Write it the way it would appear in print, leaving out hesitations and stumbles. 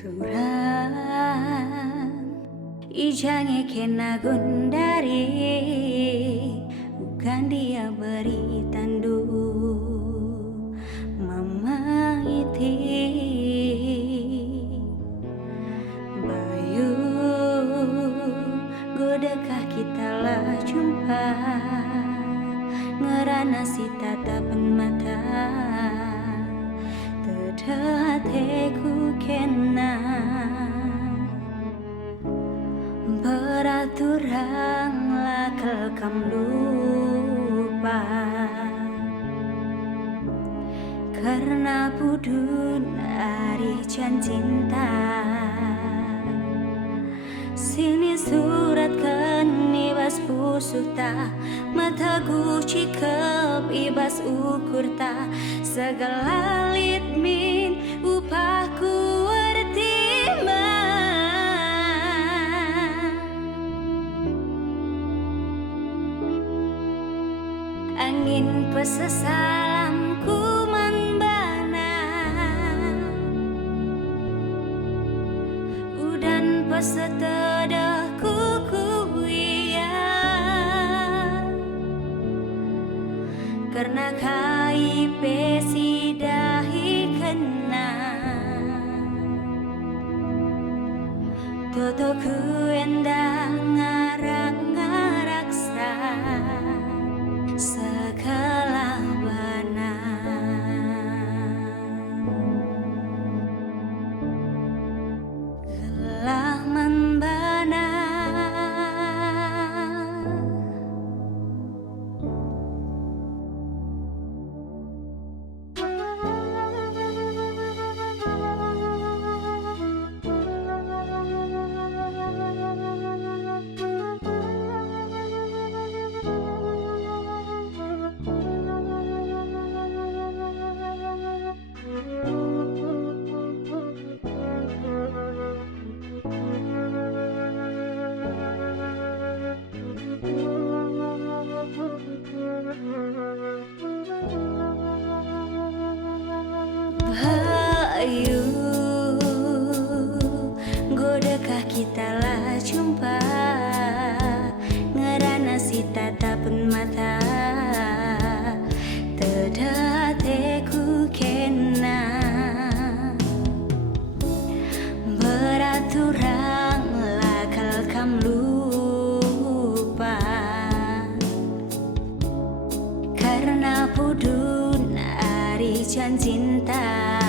Turan Ijange kena gondari Bukan dia beri tandu Mama iti Bayu Godakah kita lah jumpa Ngerana si tatapan mata Tedateku kena Beraturan lakal kam lupa Karena pudun ari jan cinta Sini surat kan ibas pusuta Mata guci kep ibas ukur ta Segala litmin upahku artima Angin pesesalamku membana Udan pesetedahku kuia Karena KIP sidahi kena Toto ku endang ngarak-ngaraksa Segala bana Gelah membana Bayu Godakah kita lah jumpa Ngerana si tatapan mata Tedateku kena Beraturan lakal kam lupa Karena pudun ari jan cinta